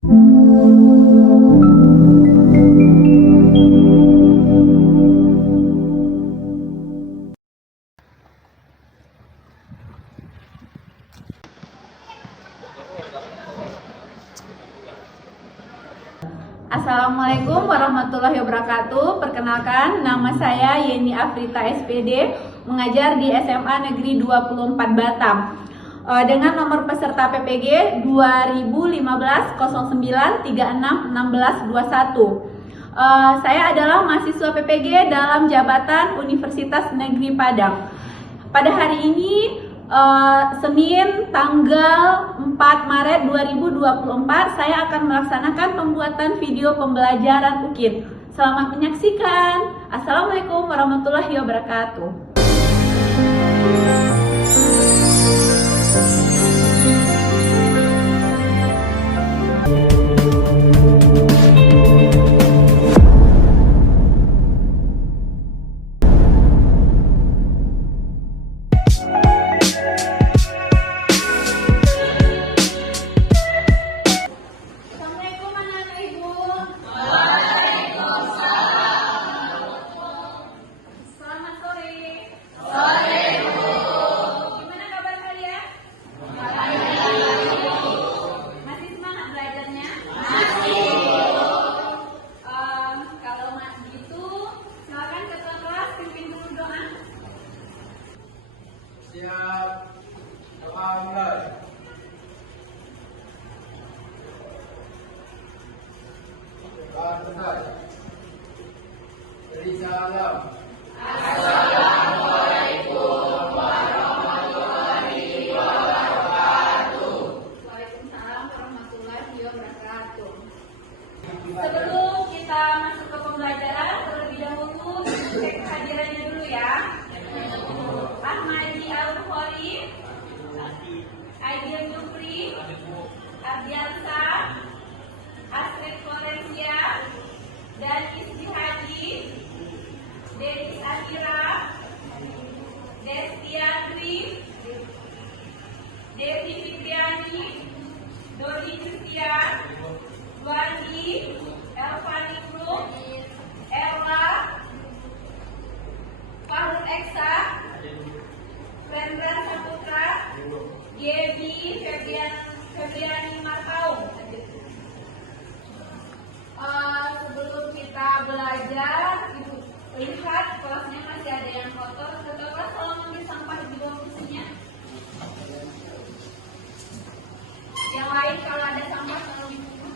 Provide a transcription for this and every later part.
Assalamualaikum warahmatullahi wabarakatuh. Perkenalkan, nama saya Yeni Afrita SPD, mengajar di SMA Negeri 24 Batam. Dengan nomor peserta PPG 2015-09-36-1621. Saya adalah mahasiswa PPG dalam jabatan Universitas Negeri Padang. Pada hari ini Senin tanggal 4 Maret 2024 saya akan melaksanakan pembuatan video pembelajaran UKIN. Selamat menyaksikan. Assalamualaikum warahmatullahi wabarakatuh. Siap, mulai. Selesai. Beri salam. Assalamualaikum warahmatullahi wabarakatuh. Waalaikumsalam warahmatullahi wabarakatuh. Sebelum kita masuk ke pembelajaran, terlebih dahulu cek kehadirannya dulu ya. Ahmadi Al-Bukhari, Aidil Jufri, Ardiansa, Astrid Florencia, dan Isri Haji, Denis Amira, Destiandri, Devi Fitriani, Doni Justian, Wandi, Elvani Group, Ella, Fahur Eksa, Rendra Saputra, Yebi Febriani Markaung. Sebelum kita belajar, Ibu lihat kelasnya masih ada yang kotor. Ketua kelas tolong ambil sampah di bawah kursinya. Yang lain kalau ada sampah tolong dibuang.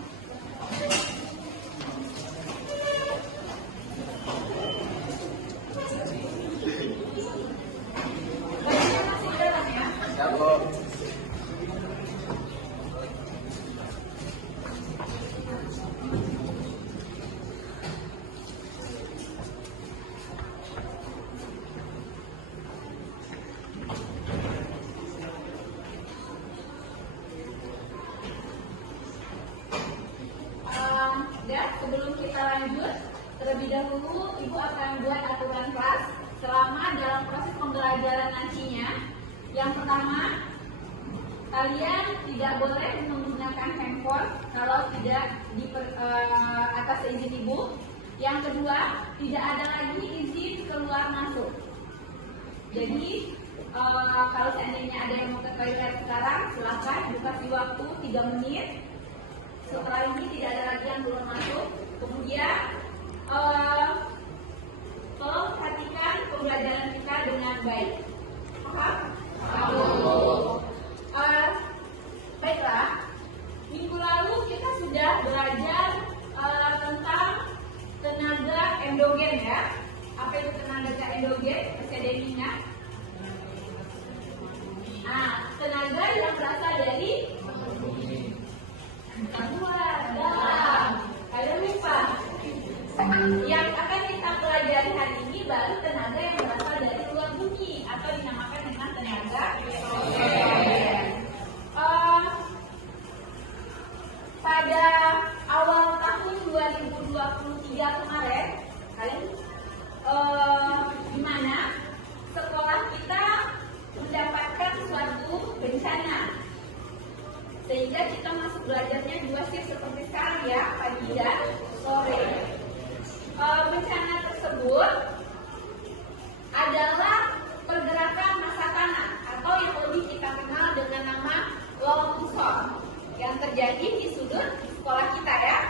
Dan sebelum kita lanjut, terlebih dahulu Ibu akan buat aturan kelas selama dalam proses pembelajaran nantinya. Yang pertama, kalian tidak boleh menggunakan handphone kalau tidak atas izin Ibu. Yang kedua, tidak ada lagi izin keluar masuk. Jadi kalau seandainya ada yang mau ke toilet sekarang, silakan dikasih waktu 3 menit. Setelah ini tidak ada lagi yang belum masuk. Kemudian tolong perhatikan pembelajaran kita dengan baik. Paham? Baiklah, minggu lalu kita sudah belajar tentang tenaga endogen ya. Apa itu tenaga endogen? Masih ada yang ingat? Tenaga yang berasal dari luar, dalam. Kalian lupa. Yang akan kita pelajari hari ini baru tenaga yang berasal dari luar bumi atau dinamakan dengan tenaga endogen. Pada awal tahun 2023 kemarin, kalian di mana sekolah kita mendapatkan suatu bencana, sehingga kita masuk belajarnya 2 shift seperti ya, pagi dan sore. Bencana tersebut adalah pergerakan massa tanah atau yang lebih kita kenal dengan nama longsor yang terjadi di sudut sekolah kita ya.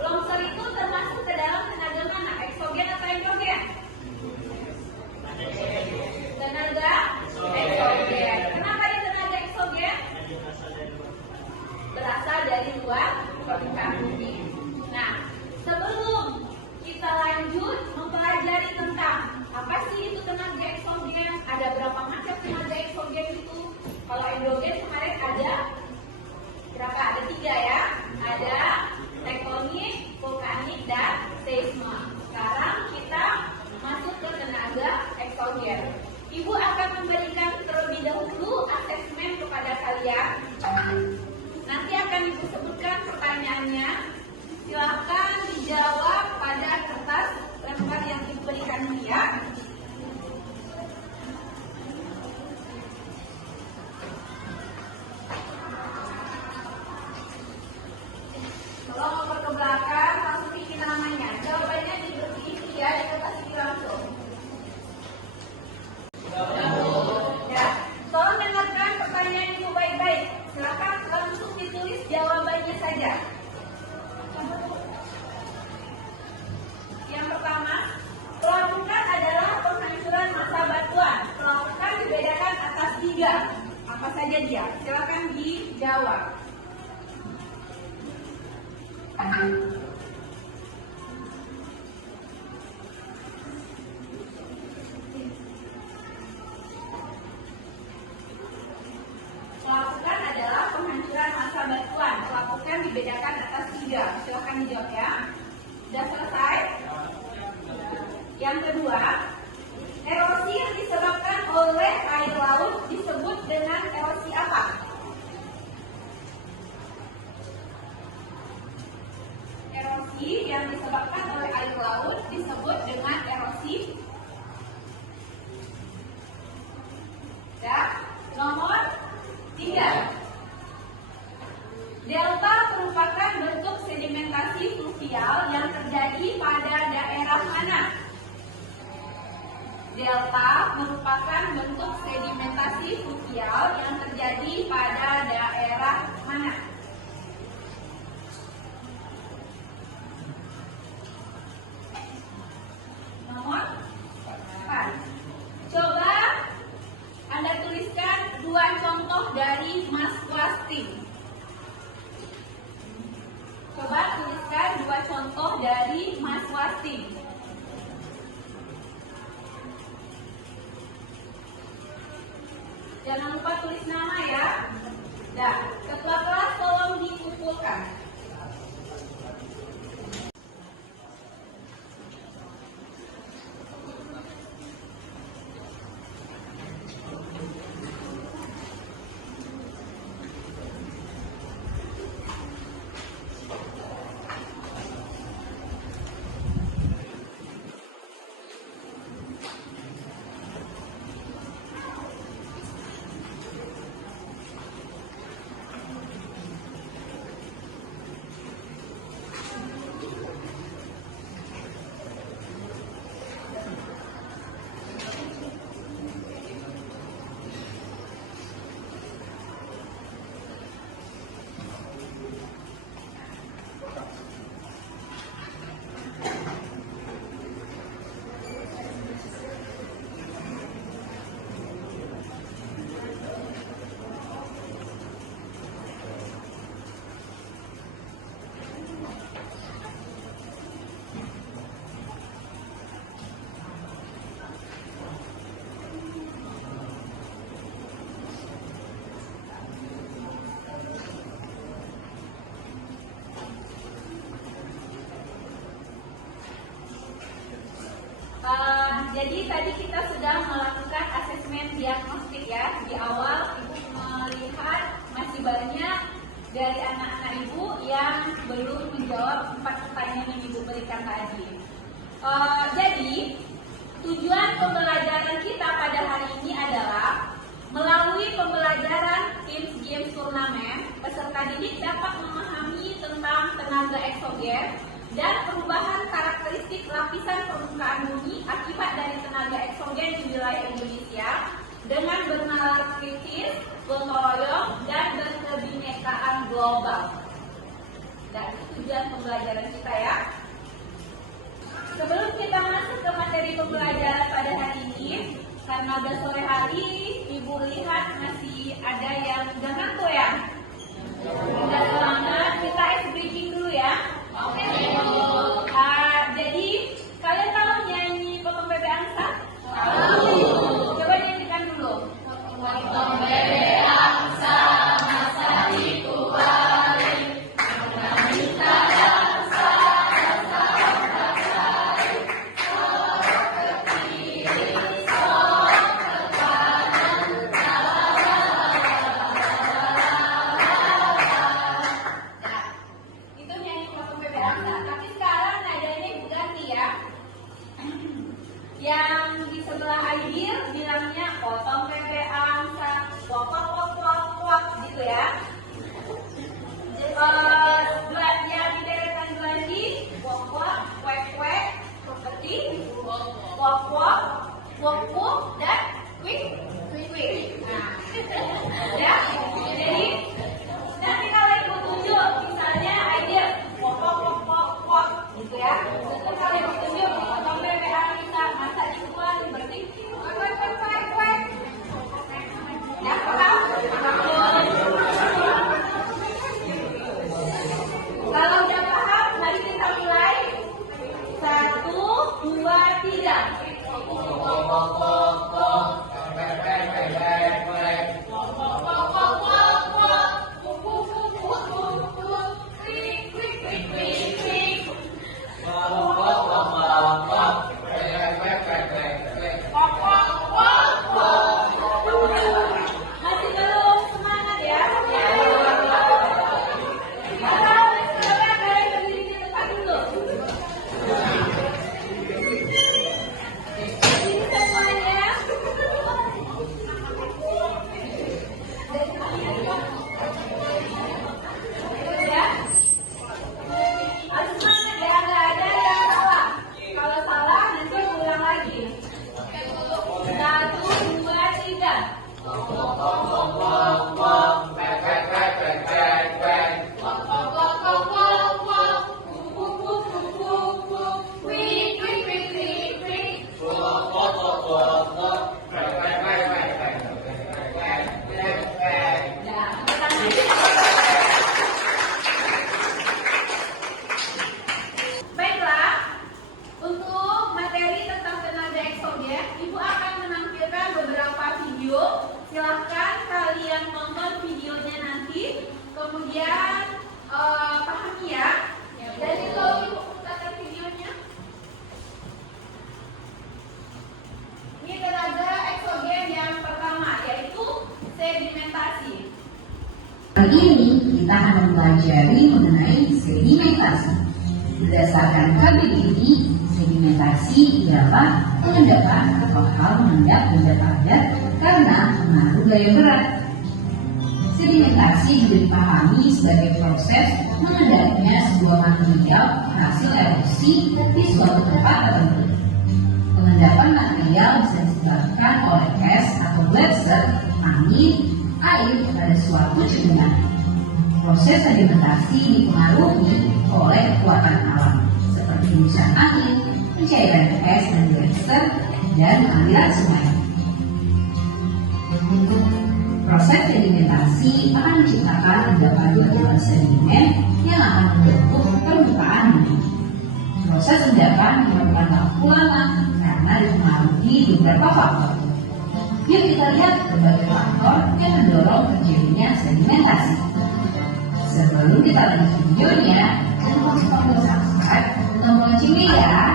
Longsor itu termasuk ke dalam tenaga mana? Eksogen atau endogen? Tenaga eksogen. Kenapa dia tenaga eksogen? Berasal dari luar permukaan bumi. Nah, sebelum kita lanjut mempelajari tentang apa sih itu tenaga eksogen, ada berapa macam tenaga eksogen itu? Kalau endogen kemarin ada berapa? Ada 3 ya. Ada tektonik, vulkanik, dan seisme. Sekarang kita masuk ke tenaga eksogen. Ibu akan memberikan terlebih dahulu asesmen kepada kalian. Nanti akan Ibu sebutkan pertanyaannya. Silakan dijawab pada kertas lembar yang Ibu berikan dia. Kalau mau ke belakang, langsung bikin namanya. Jawabannya diisi ya, di kertas ini langsung. Ya, tolong dengarkan pertanyaan Ibu baik-baik. Silakan langsung ditulis jawabannya saja. Yang pertama, pelapukan adalah penghancuran massa batuan. Pelapukan dibedakan atas 3. Apa saja dia? Silakan dijawab. Pelapukan adalah penghancuran massa batuan. Pelapukan dibedakan atas 3. Silakan dijawab ya. Sudah selesai? Yang kedua, erosi yang disebabkan oleh air laut disebut dengan erosi apa? Erosi yang disebabkan oleh air laut disebut dengan erosi. Ya, nomor 3. Delta merupakan bentuk sedimentasi fluvial yang terjadi pada daerah mana? Delta merupakan bentuk sedimentasi fluvial yang terjadi pada daerah mana? Nomor 4. Coba Anda tuliskan 2 contoh dari mass wasting. Coba tuliskan 2 contoh dari mass wasting. Jangan lupa tulis nama ya. Nah, ketua kelas tolong dikumpulkan. Jadi tadi kita sudah melakukan asesmen diagnostik ya. Di awal Ibu melihat masih banyak dari anak-anak Ibu yang belum menjawab 4 pertanyaan yang Ibu berikan tadi. Jadi tujuan pembelajaran kita pada hari ini adalah melalui pembelajaran Teams Games Turnamen, peserta didik dapat memahami tentang tenaga eksogen dan perubahan karakteristik lapisan permukaan bumi akibat dari tenaga eksogen di wilayah Indonesia dengan bernalar kritis, gotong royong, dan berkebinekaan global. Dan itu tujuan pembelajaran kita ya. Sebelum kita masuk ke materi pembelajaran pada hari ini, karena udah sore hari, Ibu lihat masih ada yang udah ngantuk ya? Udah semangat, kita ice breaking dulu ya. Oke. Jadi, kalian tahu nyanyi Potong Bebek Angsa? Tahu. Coba nyanyikan dulu. Potong bebek angsa, masa itu balik. Kita angsa, rasa terbaik. Sok ke kiri, sok ke kanan. Nah, itu nyanyi Potong Bebek Angsa. Tapi sekarang nadanya ganti ya. Yang di sebelah Aidil bilangnya potong bebek angsa, wak wak wak wak wak gitu ya. Yang di deretan lagi wak wak, kwek kwek, seperti wak wak, wak wak, dan quick quick quick. Nah, ya. Jadi nanti kalau ibu tunjuk, misalnya Aidil wak wak wak wak wak gitu ya. Terus kalau ibu tunjuk potong bebek angsa, masa dibuang berarti kwek kwek kwek kwek. Ya, paham? Kalau udah paham, mari kita mulai. 1, 2, 3. Masih belum semangat ya? Atau coba kalian berdiri di tempat dulu. Ini semuanya. Ya. Harus semangat ya, nggak ada yang salah. Kalau salah nanti ulang lagi. 1, 2, 3. Baiklah, untuk materi tentang tenaga eksogen, Ibu akan menampilkan beberapa video. Silahkan kalian tonton videonya nanti, kemudian pahami ya. Jadi kalau Ibu putarkan videonya, ini tenaga eksogen yang pertama, yaitu sedimentasi. Kali ini kita akan mempelajari mengenai sedimentasi. Berdasarkan KBBI, sedimentasi ialah pengendapan atau hal mengendap benda padat karena pengaruh gaya berat. Sedimentasi juga dipahami sebagai proses mengendapnya sebuah material hasil erosi di suatu tempat tertentu. Pengendapan material bisa disebabkan oleh es atau gletser, angin, air pada suatu cekungan. Proses sedimentasi dipengaruhi oleh kekuatan alam seperti hembusan angin, pencairan es dan gletser, dan aliran sungai. Proses sedimentasi akan menciptakan endapan batuan sedimen yang akan membentuk permukaan bumi. Proses endapan dilakukan waktu lama karena dipengaruhi beberapa faktor. Yuk kita lihat berbagai faktor yang mendorong terjadinya sedimentasi. Sebelum kita lanjut videonya, jangan lupa tombol subscribe dan tombol loncengnya ya.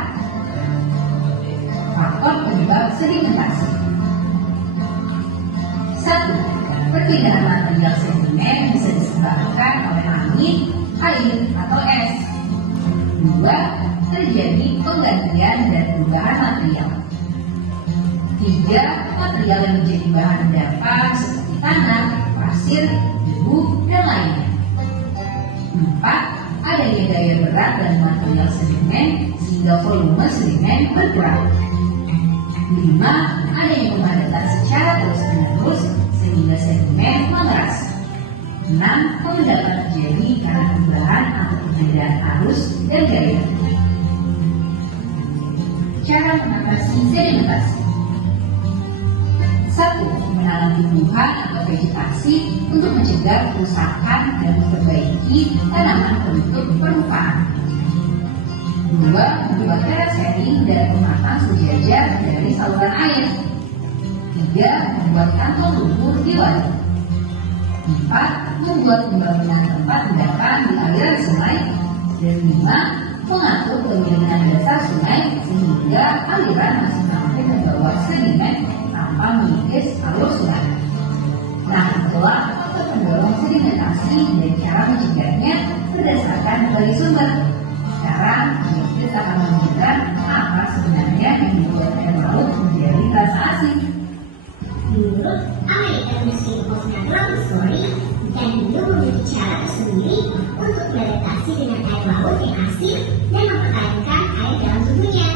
Faktor penyebab sedimentasi. 1. Perpindahan material sedimen bisa disebabkan oleh angin, air, atau es. 2. Terjadi penggantian dan perubahan material. 3. Material yang menjadi bahan endapan seperti tanah, pasir, debu, dan lainnya. 4. adanya gaya berat dan material sedimen sehingga volume sedimen berkurang. 5. Adanya pemadatan secara terus-menerus sehingga sedimen mengeras. 6. Pengendapan terjadi karena perubahan atau perbedaan arus dan gaya. Cara mengatasi sedimentasi. 1. Menanam tumbuhan atau vegetasi untuk mencegah kerusakan dan memperbaiki tanaman penutup permukaan. 2. Membuat terasering dan pematang sejajar dari saluran air. 3. Membuat kantong lumpur di waduk. 4. Membuat pembangunan tempat endapan di aliran sungai. Dan 5. Mengatur pengiriman dasar sungai sehingga aliran masih mampu membawa sedimen tanpa mengikis alur sungai. Nah, itulah faktor pendorong sedimentasi dan cara mencegahnya berdasarkan berbagai sumber. Sekarang, kita akan menunjukkan apa sebenarnya yang membuat air laut menjadi rasa asin. Menurut American Institute of Natural History, ikan hiu memiliki cara tersendiri untuk beradaptasi dengan air laut yang asin dan mempertahankan air dalam tubuhnya.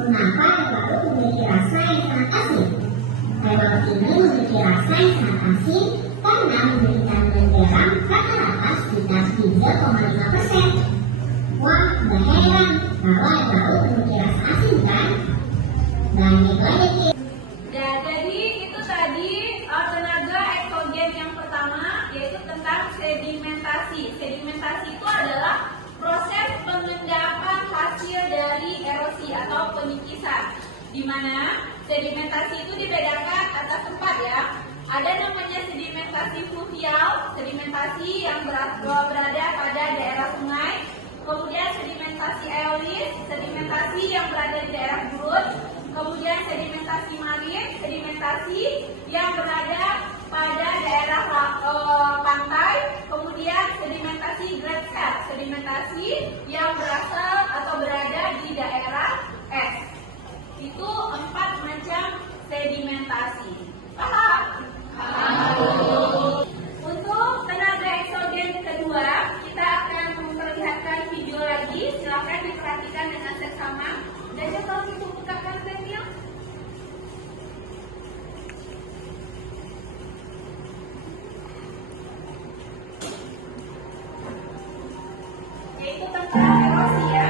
Mengapa air laut memiliki rasa yang sangat asin? Air laut ini memiliki rasa yang sangat asin karena memiliki kandungan garam rata-rata sekitar 3,5%. Wah, gak heran kalau air laut memiliki rasa asin kan? Banyak banget ya. Dan jadi itu tadi tenaga eksogen yang pertama, yaitu tentang sedimentasi. Sedimentasi itu adalah proses pengendapan hasil dari erosi atau penyikisan, di mana sedimentasi itu dibedakan atas tempat ya. Ada namanya sedimentasi fluvial, sedimentasi yang berada pada daerah sungai. Kemudian sedimentasi eolis, sedimentasi yang berada di daerah gurun. Kemudian sedimentasi marin, sedimentasi yang berada pada daerah pantai. Kemudian sedimentasi gletser, sedimentasi yang berasal atau berada di daerah es. Itu 4 macam sedimentasi. Paham? Untuk tenaga eksogen kedua, kita akan memperlihatkan video lagi. Silakan diperhatikan dengan seksama. Dan kalau kita bukakan video. Yaitu tentang erosi ya.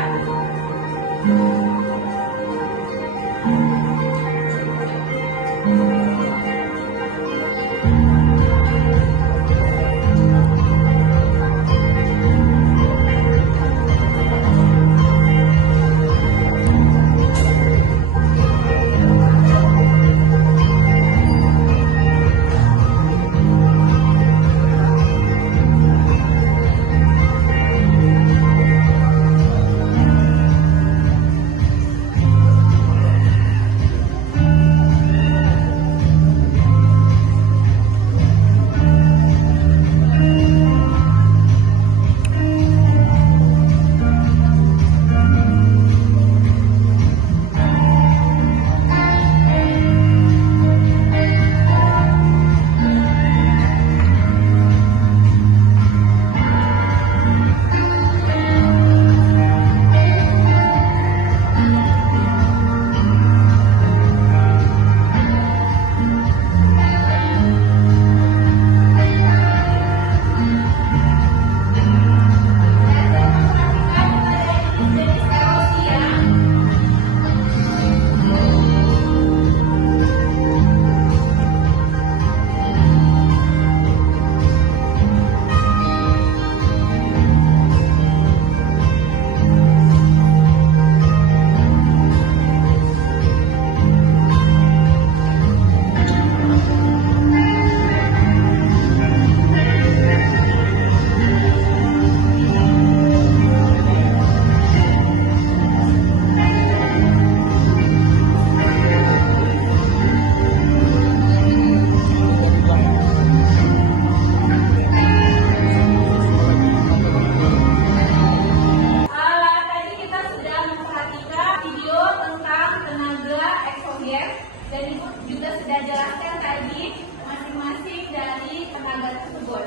tenaga tersebut.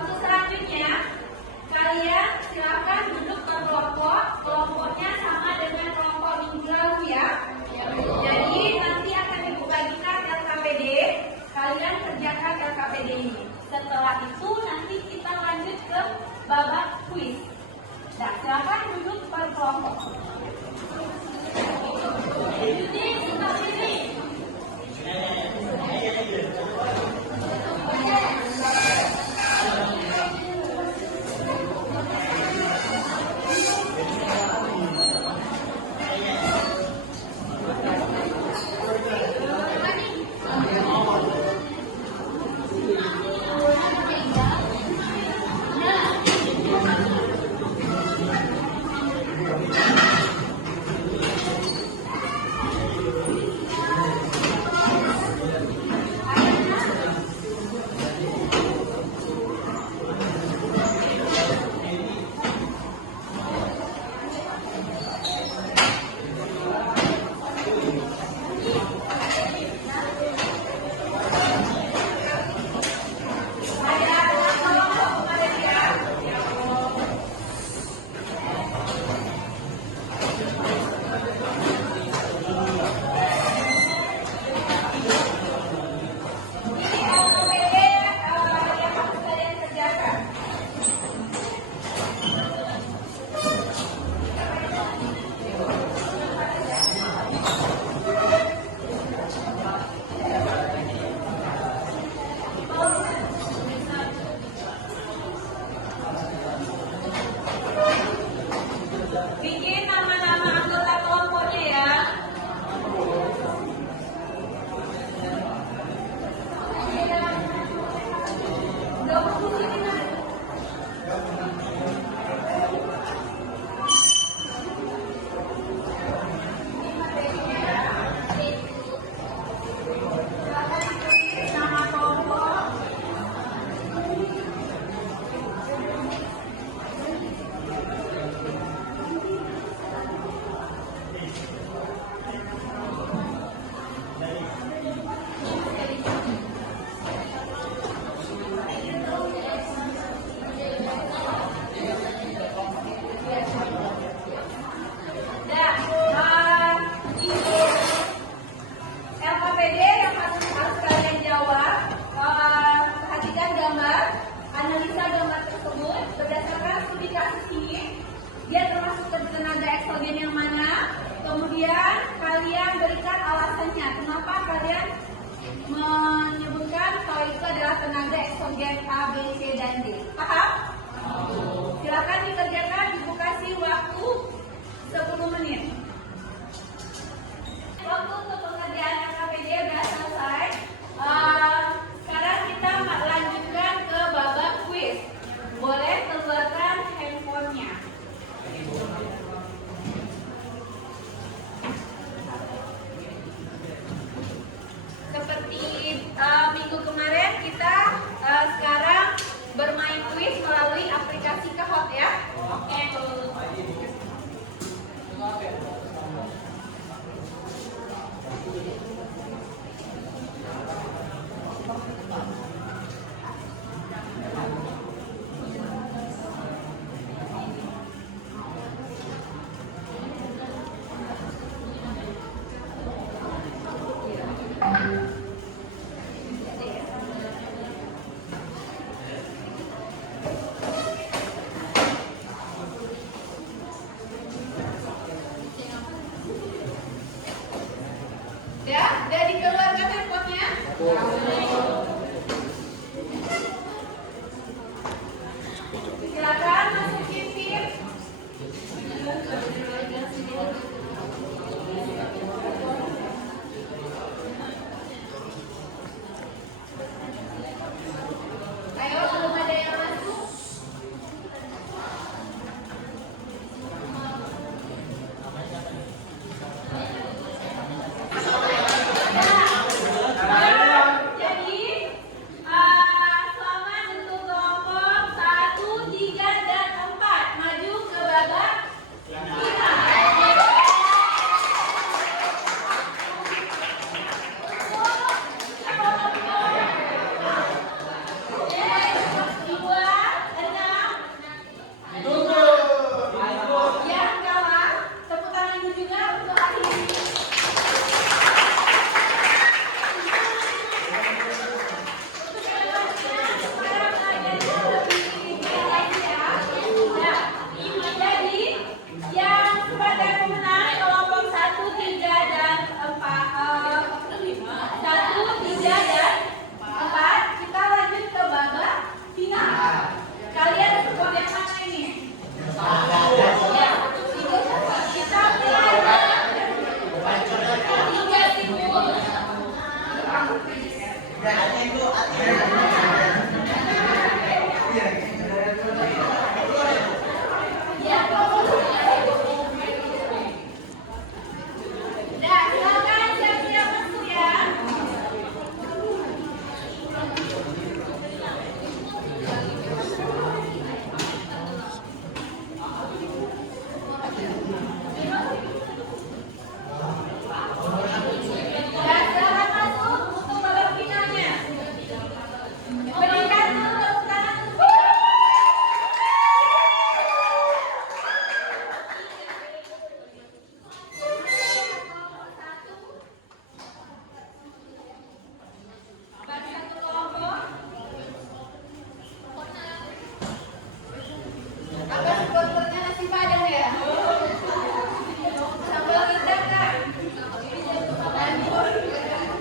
Untuk selanjutnya, kalian silakan duduk per kelompok. Kelompoknya sama dengan kelompok minggu lalu ya. Jadi nanti akan dibagikan LKPD. Kalian kerjakan LKPD ini. Setelah itu nanti kita lanjut ke babak kuis. Nah, silakan duduk per kelompok. Jadi kita pilih. Bikin nama-nama anggota kelompoknya ya. Nama kelompok. LKPD yang harus kalian jawab, perhatikan gambar, analisa gambar tersebut berdasarkan studi kasus ini, dia termasuk tenaga eksogen yang mana, kemudian kalian berikan alasannya kenapa kalian menyebutkan kalau itu adalah tenaga eksogen A, B, C, dan D. Paham? Silakan dikerjakan, ibu kasih waktu 10 menit. Waktu untuk pengerjaan LKPD sudah selesai. Sekarang kita lanjutkan ke babak kuis. Boleh keluarkan handphonenya. Seperti minggu kemarin kita sekarang bermain kuis melalui aplikasi Kahoot ya. Oke. Ya, udah dikeluarkan handphonenya. Silakan masukin PIN. Ayo, belum ada yang masuk. Jadi Nah, silakan siap-siap masuk ya. Dan silakan masuk untuk babak finalnya. Berikan dulu tepuk tangan untuk baru satu kelompok. Apa supporternya nasi padang ya? Sambal rendang kan?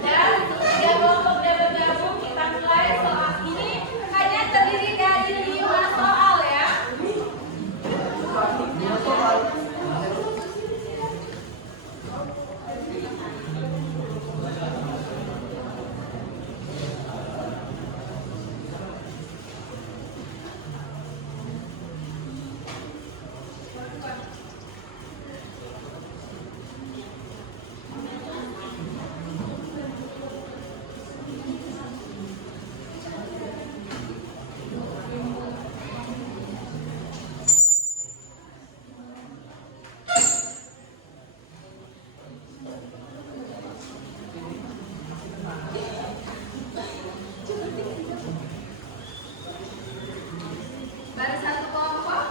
Dan tiga kelompok sudah bergabung. Kita mulai soal ini hanya terdiri dari 5 soal ya. Baru satu kelompok.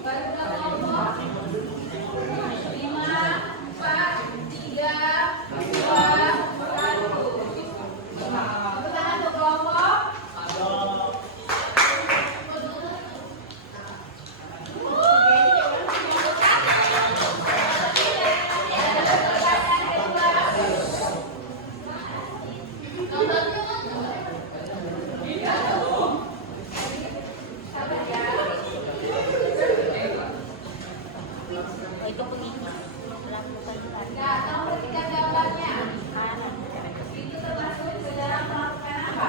Baru dua kelompok. 5, 4, 3, 2, 1. Tepuk tangan untuk kelompok. Sabar ya. Nah, tolong perhatikan gambarnya. Itu termasuk sedang melakukan apa?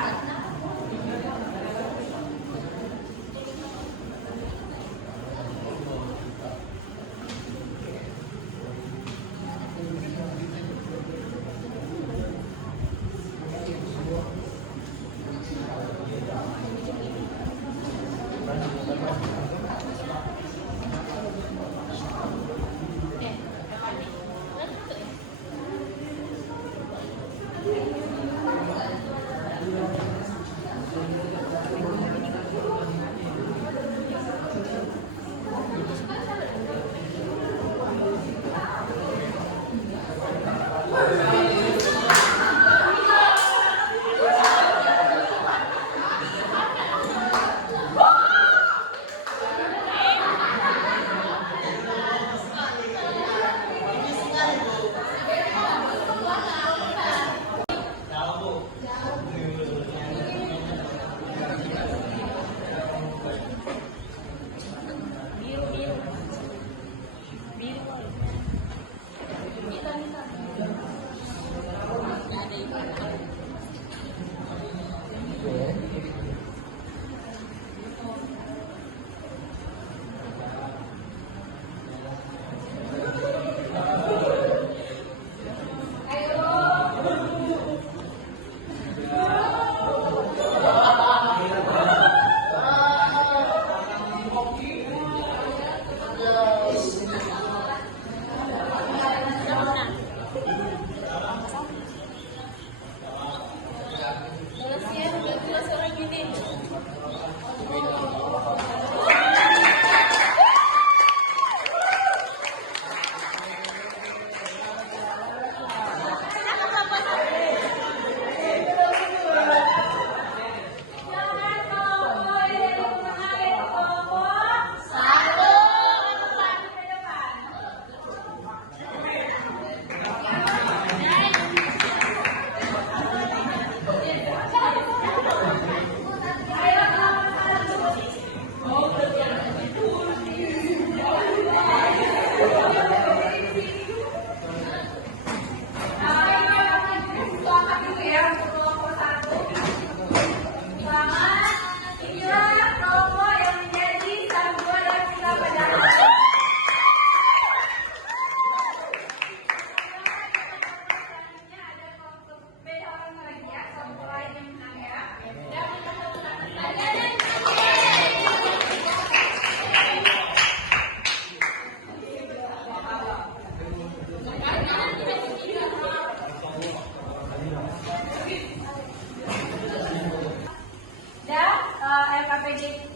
Dan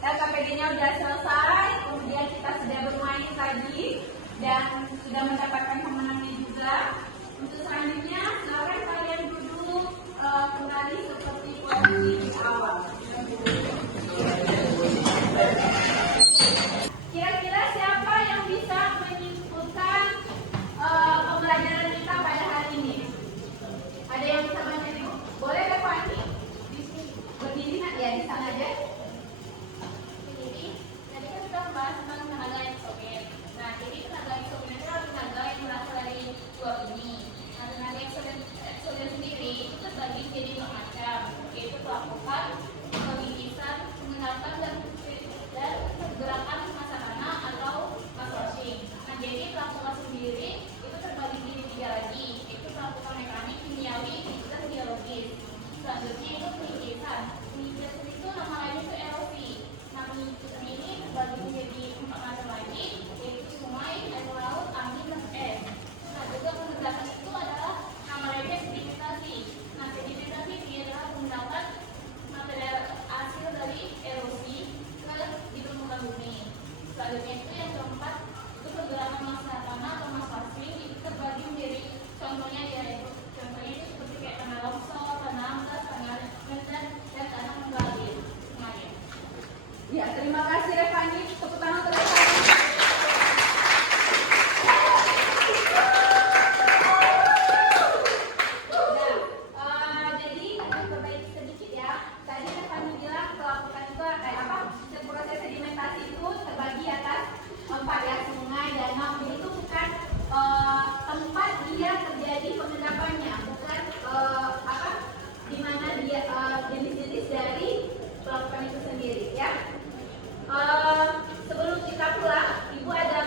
LKPD-nya sudah selesai, kemudian kita sudah bermain tadi dan sudah mendapatkan pemenangnya juga. Untuk selanjutnya, silakan kalian duduk kembali seperti posisi di awal. Kira-kira siapa yang bisa menyimpulkan pembelajaran kita pada hari ini? Ada yang bisa bantu ibu? Boleh Kak Fani? Berdiri nak ya di sana aja. Jadi tadi kan sudah membahas tentang tenaga eksogen. Nah, jadi tenaga eksogen itu adalah tenaga yang berasal dari dua ini. Nah, tenaga eksogen sendiri itu terbagi jadi dua macam, yaitu pelapokan, pengisian, pengenalkan dan pergerakan masa tanah atau outsourcing. Nah, jadi pelapokan sendiri itu terbagi jadi tiga lagi, yaitu pelapokan mekanik, kimiawi, dan biologis. Selanjutnya itu pengisian. Pengisian itu nama lainnya itu erosi. Nah, pengisian ini terbagi menjadi 4 macam lagi, yaitu sungai, air laut, angin, dan es. Nah, juga penegakan itu adalah nama lainnya sedimentasi. Nah, sedimentasi ini adalah pengendapan material hasil dari erosi di permukaan bumi. Selanjutnya itu yang keempat itu pergerakan massa tanah atau mass passing, itu terbagi menjadi contohnya itu seperti kayak tanah longsor, tanah amblas, tanah rendah, dan tanah mengalir. Semuanya. Ya, terima kasih Revani. Tepuk tangan untuk Revani. Nah, jadi kami perbaiki sedikit ya. Tadi Revani bilang pelapokan juga proses sedimentasi itu terbagi atas 4 ya, sungai, danau. Jadi itu bukan tempat dia terjadi pengendapannya, bukan di mana dia jenis-jenis dari pelapokan itu sendiri ya. Sebelum kita pulang, Ibu ada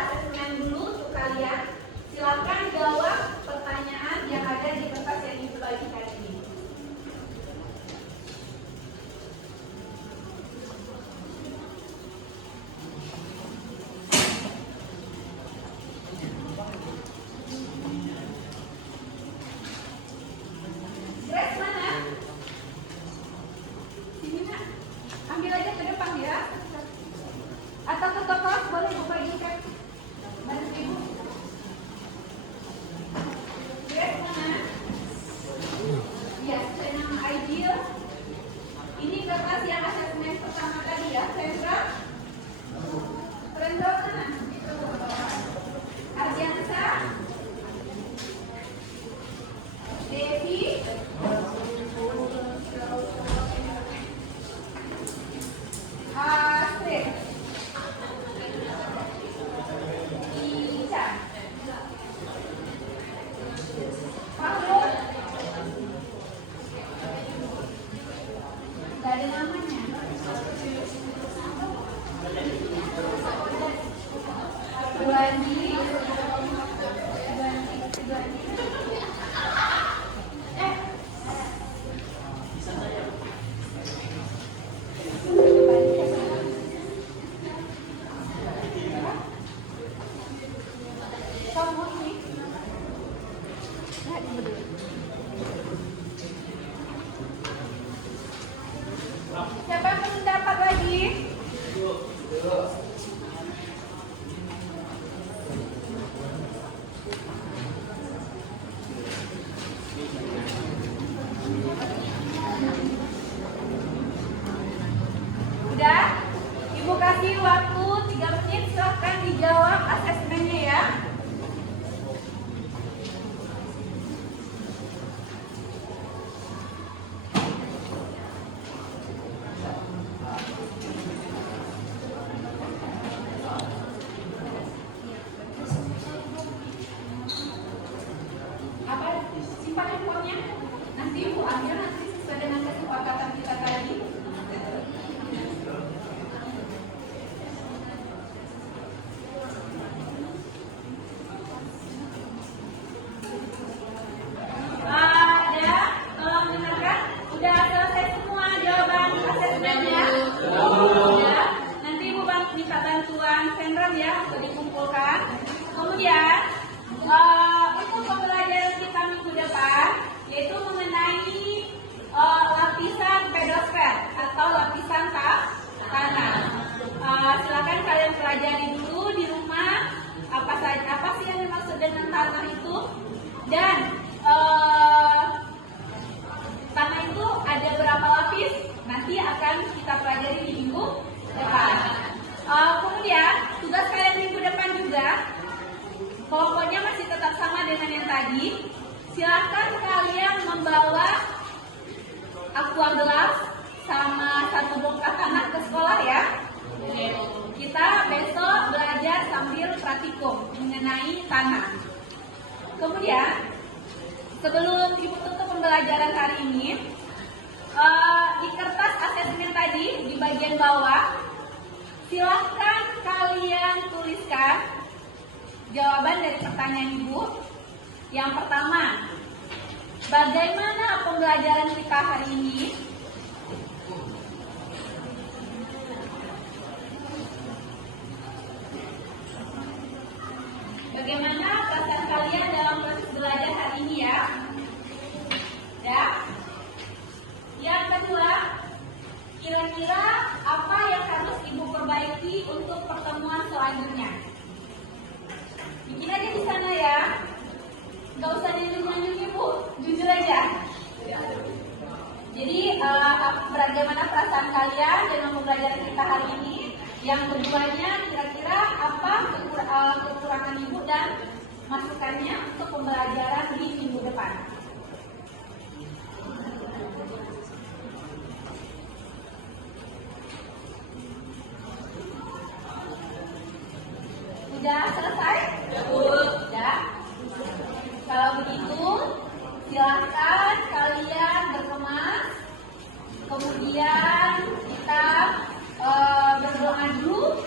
asesmen dulu untuk kalian. Silakan jawab pertanyaan yang ada di kertas yang Ibu bagikan ini. Grace mana? Sini nak. Ambil aja ke depan ya. Atau ke kelas boleh Ibu bagikan. Bantu Ibu. Grace mana? Ya, saya nama Ideal. Ini kertas yang asesmen pertama tadi ya, Sandra. Rendra mana? Ardiansa. Devi. Astrid. Ica. Paul. Gak ada namanya. Buandi. Kamu ini. Siapa yang belum dapat lagi? Udah? Ibu kasih waktu 3 menit, silahkan dijawab asesmennya ya. Simpan handphonenya, nanti Ibu ambil nanti sesuai dengan kesepakatan kita tadi. Tolong dengarkan, udah selesai semua jawaban asesmennya. Udah. Nanti Ibu minta bantuan Sandra ya untuk dikumpulkan. Kemudian dulu. Dan tanah itu ada berapa lapis? Nanti akan kita pelajari di minggu depan. Kemudian tugas kalian minggu depan juga, pokoknya masih tetap sama dengan yang tadi. Silakan kalian membawa aqua gelas sama satu bongkar tanah ke sekolah ya. Kita besok belajar sambil praktikum mengenai tanah. Kemudian sebelum ibu tutup pembelajaran hari ini, di kertas asesmen tadi di bagian bawah, silahkan kalian tuliskan jawaban dari pertanyaan ibu. Yang pertama, bagaimana pembelajaran kita hari ini? Bagaimana perasaan kalian dalam proses belajar hari ini ya? Ya. Yang kedua, kira-kira apa yang harus ibu perbaiki untuk pertemuan selanjutnya? Bikin aja di sana ya. Gak usah dilanjut ibu, jujur aja. Jadi bagaimana perasaan kalian dengan pembelajaran kita hari ini? Yang keduanya, kira-kira apa kekurangan ibu dan masukannya untuk pembelajaran di minggu depan? Udah selesai? Udah. Kalau begitu, silakan kalian berkemas. Kemudian kita berdoa dulu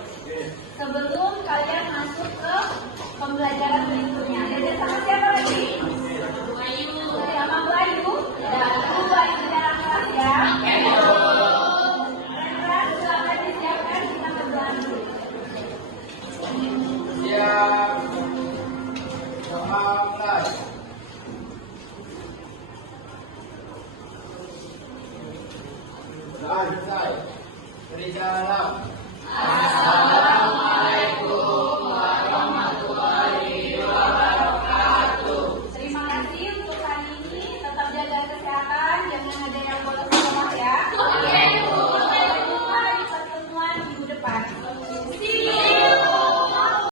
sebelum kalian masuk ke pembelajaran berikutnya. Jadi sama siapa lagi? Bayu. Sama Bayu. Dan Bu Bayu dalam kelas ya. Rekan, silakan disiapkan, kita berdoa dulu. Siap. Muhammad. Selesai. Beri salam.